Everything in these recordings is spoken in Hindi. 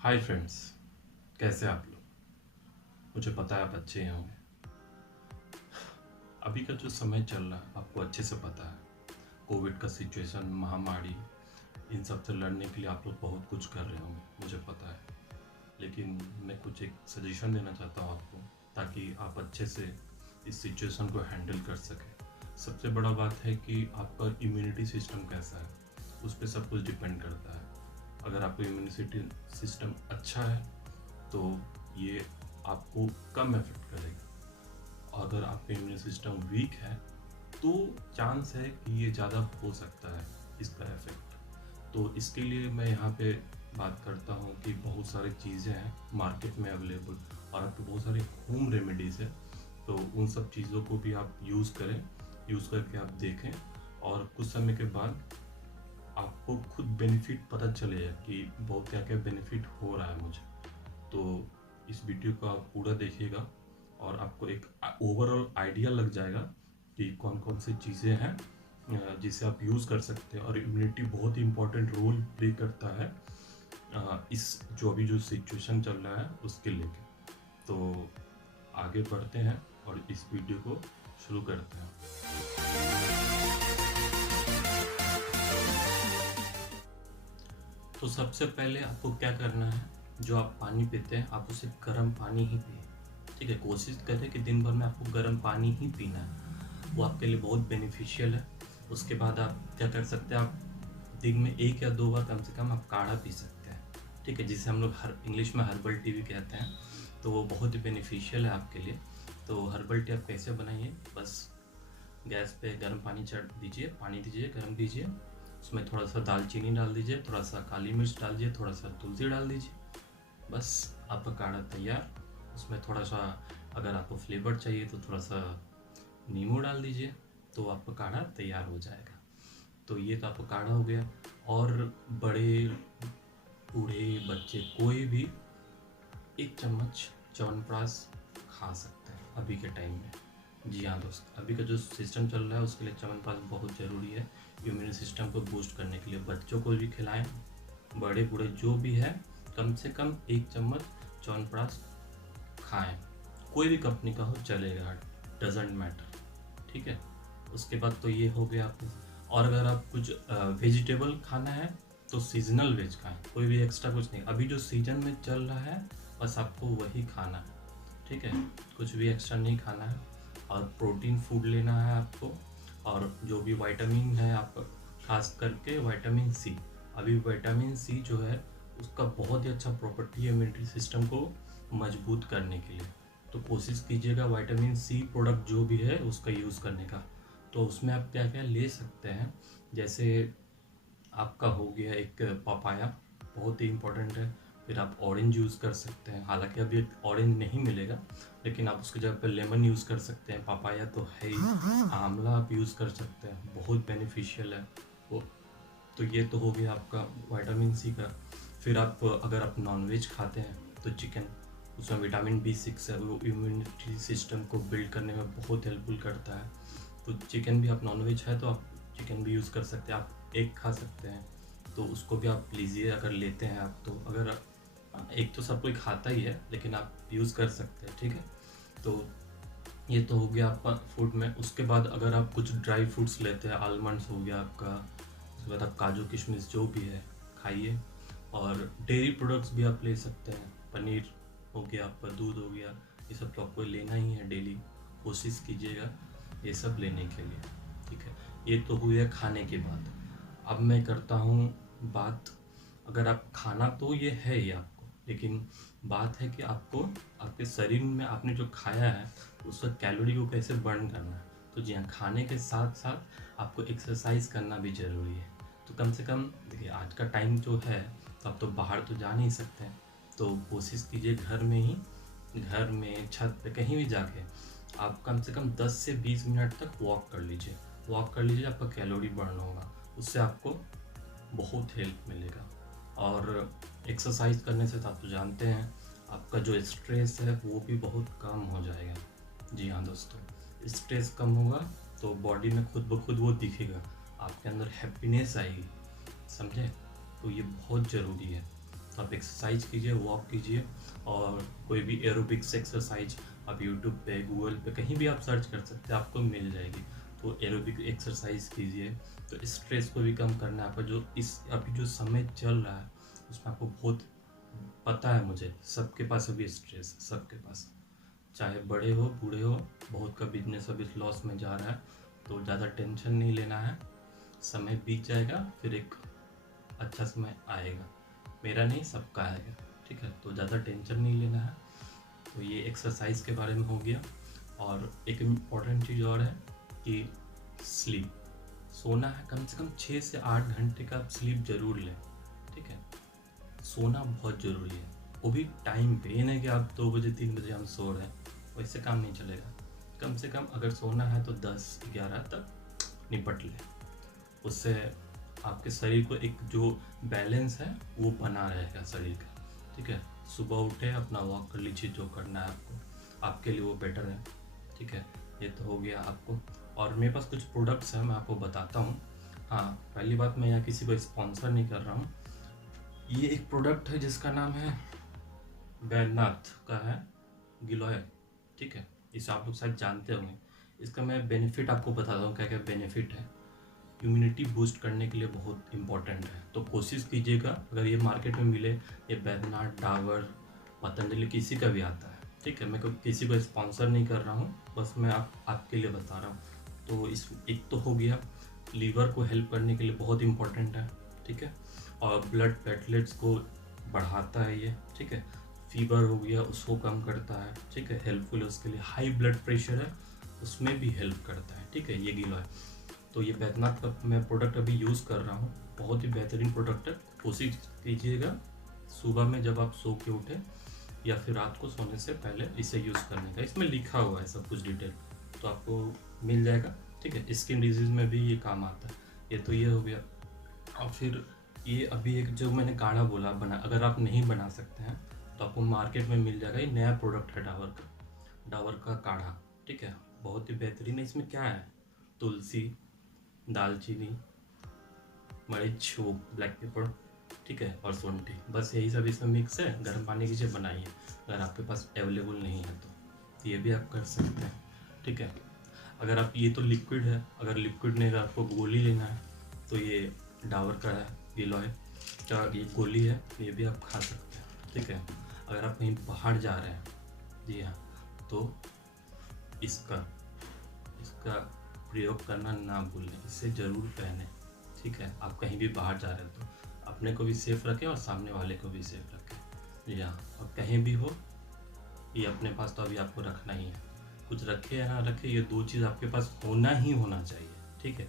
हाय फ्रेंड्स, कैसे आप लोग। मुझे पता है आप अच्छे ही होंगे। अभी का जो समय चल रहा है आपको अच्छे से पता है। कोविड का सिचुएशन, महामारी, इन सब से लड़ने के लिए आप लोग बहुत कुछ कर रहे होंगे, मुझे पता है। लेकिन मैं कुछ एक सजेशन देना चाहता हूँ आपको, ताकि आप अच्छे से इस सिचुएशन को हैंडल कर सकें। सबसे बड़ा बात है कि आपका इम्यूनिटी सिस्टम कैसा है, उस पर सब कुछ डिपेंड करता है। अगर आपका इम्यूनिटी सिस्टम अच्छा है तो ये आपको कम इफेक्ट करेगा। अगर आपका इम्यून सिस्टम वीक है तो चांस है कि ये ज़्यादा हो सकता है इसका इफेक्ट। तो इसके लिए मैं यहाँ पे बात करता हूँ कि बहुत सारी चीज़ें हैं मार्केट में अवेलेबल, और आपके बहुत सारे होम रेमेडीज़ है। तो उन सब चीज़ों को भी आप यूज़ करें, यूज़ करके आप देखें, और कुछ समय के बाद आपको खुद बेनिफिट पता चलेगा कि बहुत क्या क्या बेनिफिट हो रहा है मुझे। तो इस वीडियो को आप पूरा देखिएगा और आपको एक ओवरऑल आइडिया लग जाएगा कि कौन कौन सी चीज़ें हैं जिसे आप यूज़ कर सकते हैं। और इम्यूनिटी बहुत ही इम्पोर्टेंट रोल प्ले करता है इस जो अभी जो सिचुएशन चल रहा है उसके लेके। तो आगे बढ़ते हैं और इस वीडियो को शुरू करते हैं। तो सबसे पहले आपको क्या करना है, जो आप पानी पीते हैं आप उसे गर्म पानी ही पिए। ठीक है, कोशिश करें कि दिन भर में आपको गर्म पानी ही पीना है, वो आपके लिए बहुत बेनिफिशियल है। उसके बाद आप क्या कर सकते हैं, आप दिन में 1 या 2 बार कम से कम आप काढ़ा पी सकते हैं। ठीक है, जिसे हम लोग इंग्लिश में हर्बल टी भी कहते हैं। तो वो बहुत ही बेनिफिशियल है आपके लिए। तो हर्बल टी आप कैसे बनाइए, बस गैस पे गर्म पानी चढ़ दीजिए, पानी दीजिए, गर्म दीजिए, उसमें थोड़ा सा दालचीनी डाल दीजिए, थोड़ा सा काली मिर्च डाल दीजिए, थोड़ा सा तुलसी डाल दीजिए, बस आपका काढ़ा तैयार। उसमें थोड़ा सा अगर आपको फ्लेवर चाहिए तो थोड़ा सा नींबू डाल दीजिए, तो आपका काढ़ा तैयार हो जाएगा। तो ये तो आपका काढ़ा हो गया। और बड़े बूढ़े बच्चे कोई भी 1 चम्मच च्यवनप्राश खा सकते हैं अभी के टाइम में। जी हाँ दोस्त, अभी का जो सिस्टम चल रहा है उसके लिए च्यवनप्राश बहुत ज़रूरी है इम्यून सिस्टम को बूस्ट करने के लिए। बच्चों को भी खिलाएं, बड़े बूढ़े जो भी है कम से कम 1 चम्मच च्यवनप्राश खाएं। कोई भी कंपनी का हो चलेगा, डजेंट मैटर। ठीक है, उसके बाद तो ये हो गया आपको। और अगर आप कुछ वेजिटेबल खाना है तो सीजनल वेज खाएं, कोई भी एक्स्ट्रा कुछ नहीं। अभी जो सीजन में चल रहा है बस आपको वही खाना है। ठीक है, कुछ भी एक्स्ट्रा नहीं खाना है। और प्रोटीन फूड लेना है आपको, और जो भी विटामिन है आपका, खास करके विटामिन सी। अभी विटामिन सी जो है उसका बहुत ही अच्छा प्रॉपर्टी है इम्यूनिटी सिस्टम को मजबूत करने के लिए। तो कोशिश कीजिएगा विटामिन सी प्रोडक्ट जो भी है उसका यूज़ करने का। तो उसमें आप क्या क्या ले सकते हैं, जैसे आपका हो गया एक पपाया, बहुत ही इम्पोर्टेंट है। फिर आप ऑरेंज यूज़ कर सकते हैं, हालांकि अभी ऑरेंज नहीं मिलेगा, लेकिन आप उसकी जगह पर लेमन यूज़ कर सकते हैं। पपाया तो है ही, आंवला आप यूज़ कर सकते हैं, बहुत बेनिफिशियल है वो। तो ये तो हो गया आपका विटामिन सी का। फिर आप अगर आप नॉनवेज खाते हैं तो चिकन, उसमें विटामिन B6 है, वो इम्यूनिटी सिस्टम को बिल्ड करने में बहुत हेल्पफुल करता है। तो चिकन भी, आप नॉनवेज है तो आप चिकन भी यूज़ कर सकते हैं। आप एग खा सकते हैं तो उसको भी आप लीजिए अगर लेते हैं आप तो। अगर एग तो सब कोई खाता ही है, लेकिन आप यूज़ कर सकते हैं। ठीक है, तो ये तो हो गया आपका फूड में। उसके बाद अगर आप कुछ ड्राई फ्रूट्स लेते हैं, आलमंड्स हो गया आपका, उसके बाद आप काजू किशमिश जो भी है खाइए। और डेयरी प्रोडक्ट्स भी आप ले सकते हैं, पनीर हो गया आपका, दूध हो गया, ये सब तो आपको लेना ही है डेली। कोशिश कीजिएगा ये सब लेने के लिए। ठीक है, ये तो हुई है खाने के बाद। अब मैं करता हूँ बात, अगर आप खाना तो ये है ही आपको, लेकिन बात है कि आपको आपके शरीर में आपने जो खाया है उसका कैलोरी को कैसे बर्न करना है। तो जी हाँ, खाने के साथ साथ आपको एक्सरसाइज करना भी ज़रूरी है। तो कम से कम देखिए, आज का टाइम जो है तो आप तो बाहर तो जा नहीं सकते हैं, तो कोशिश कीजिए घर में ही, घर में छत पे कहीं भी जाके आप कम से कम 10 से 20 मिनट तक वॉक कर लीजिए। वॉक कर लीजिए, आपका कैलोरी बर्न होगा, उससे आपको बहुत हेल्प मिलेगा। और एक्सरसाइज करने से तो आप तो जानते हैं आपका जो स्ट्रेस है वो भी बहुत कम हो जाएगा। जी हाँ दोस्तों, स्ट्रेस कम होगा तो बॉडी में खुद ब खुद वो दिखेगा, आपके अंदर हैप्पीनेस आएगी, समझे। तो ये बहुत ज़रूरी है। तो आप एक्सरसाइज कीजिए, वॉक कीजिए, और कोई भी एरोबिक्स एक्सरसाइज आप यूट्यूब पे, गूगल पे, कहीं भी आप सर्च कर सकते हैं, आपको मिल जाएगी। तो एरोबिक एक्सरसाइज कीजिए। तो स्ट्रेस को भी कम करना है आपका। जो इस अभी जो समय चल रहा है उसमें आपको बहुत पता है, मुझे सबके पास अभी स्ट्रेस, सबके पास, चाहे बड़े हो बूढ़े हो, बहुत का बिजनेस अभी लॉस में जा रहा है। तो ज़्यादा टेंशन नहीं लेना है, समय बीत जाएगा, फिर एक अच्छा समय आएगा। मेरा नहीं, सबका आएगा, ठीक है। तो ज़्यादा टेंशन नहीं लेना है। तो ये एक्सरसाइज के बारे में हो गया। और एक इम्पॉर्टेंट चीज़ और है कि स्लीप, सोना है, कम से कम 6 से 8 घंटे का आप स्लीप जरूर लें, ठीक है। सोना बहुत ज़रूरी है, वो भी टाइम पे। ये नहीं कि आप 2 बजे 3 बजे हम सो रहे हैं, वैसे काम नहीं चलेगा। कम से कम अगर सोना है तो 10-11 तक निपट लें। उससे आपके शरीर को एक जो बैलेंस है वो बना रहेगा शरीर का, ठीक है। सुबह उठे, अपना वॉक कर लीजिए, जो करना है आपको, आपके लिए वो बेटर है, ठीक है। ये तो हो गया आपको। और मेरे पास कुछ प्रोडक्ट्स हैं, मैं आपको बताता हूँ। हाँ, पहली बात, मैं यहाँ किसी को स्पॉन्सर नहीं कर रहा हूँ। ये एक प्रोडक्ट है जिसका नाम है बैद्यनाथ का है, गिलोय, ठीक है। इसे आप लोग शायद जानते होंगे। इसका मैं बेनिफिट आपको बताता हूँ, क्या क्या बेनिफिट है। इम्यूनिटी बूस्ट करने के लिए बहुत इंपॉर्टेंट है। तो कोशिश कीजिएगा, अगर ये मार्केट में मिले, ये बैद्यनाथ, डाबर, पतंजलि, किसी का भी आता है, ठीक है। मैं किसी को स्पॉन्सर नहीं कर रहा हूँ, बस मैं आपके लिए बता रहा हूँ। तो इस एक तो हो गया, लीवर को हेल्प करने के लिए बहुत इंपॉर्टेंट है, ठीक है। और ब्लड प्लेटलेट्स को बढ़ाता है ये, ठीक है। फीवर हो गया, उसको कम करता है, ठीक है, हेल्पफुल है उसके लिए। हाई ब्लड प्रेशर है, उसमें भी हेल्प करता है, ठीक है, ये गिलोय। तो ये बैद्यनाथ का मैं प्रोडक्ट अभी यूज़ कर रहा हूँ, बहुत ही बेहतरीन प्रोडक्ट है। कोशिश कीजिएगा सुबह में जब आप सो के उठें या फिर रात को सोने से पहले इसे यूज़ करने का। इसमें लिखा हुआ है सब कुछ डिटेल, तो आपको मिल जाएगा, ठीक है। स्किन डिजीज़ में भी ये काम आता है। ये तो ये हो गया। और फिर ये अभी एक जो मैंने काढ़ा बोला, अगर आप नहीं बना सकते हैं तो आपको मार्केट में मिल जाएगा। ये नया प्रोडक्ट है डाबर का काढ़ा, ठीक है, बहुत ही बेहतरीन है। इसमें क्या है, तुलसी, दालचीनी, मरीच, ब्लैक पेपर, ठीक है, और शुंठी, बस यही सब इसमें मिक्स है। गर्म पानी कीजिए, बनाइए। अगर आपके पास अवेलेबल नहीं है तो ये भी आप कर सकते हैं, ठीक है। अगर आप, ये तो लिक्विड है, अगर लिक्विड नहीं, अगर आपको गोली लेना है तो ये डाबर का है, गिलोय का ये गोली है, ये भी आप खा सकते हैं, ठीक है। अगर आप कहीं बाहर जा रहे हैं, जी हाँ, तो इसका प्रयोग करना ना भूलें, इसे ज़रूर पहनें, ठीक है। आप कहीं भी बाहर जा रहे हैं तो अपने को भी सेफ रखें और सामने वाले को भी सेफ रखें, जी हाँ। और कहीं भी हो, ये अपने पास तो अभी आपको रखना ही है। कुछ रखे या ना रखे, ये 2 चीज़ आपके पास होना ही होना चाहिए, ठीक है।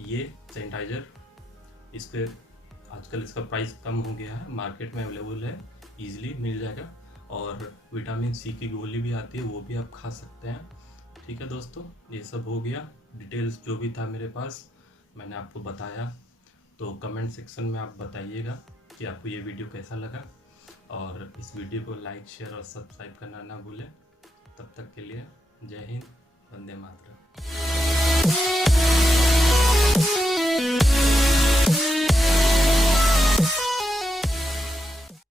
ये सैनिटाइज़र, इसके आजकल इसका प्राइस कम हो गया है, मार्केट में अवेलेबल है, ईजिली मिल जाएगा। और विटामिन सी की गोली भी आती है, वो भी आप खा सकते हैं, ठीक है दोस्तों। ये सब हो गया, डिटेल्स जो भी था मेरे पास मैंने आपको बताया। तो कमेंट सेक्शन में आप बताइएगा कि आपको ये वीडियो कैसा लगा, और इस वीडियो को लाइक, शेयर और सब्सक्राइब करना ना भूलें। तब तक के लिए जय हिंद, वंदे मातरम।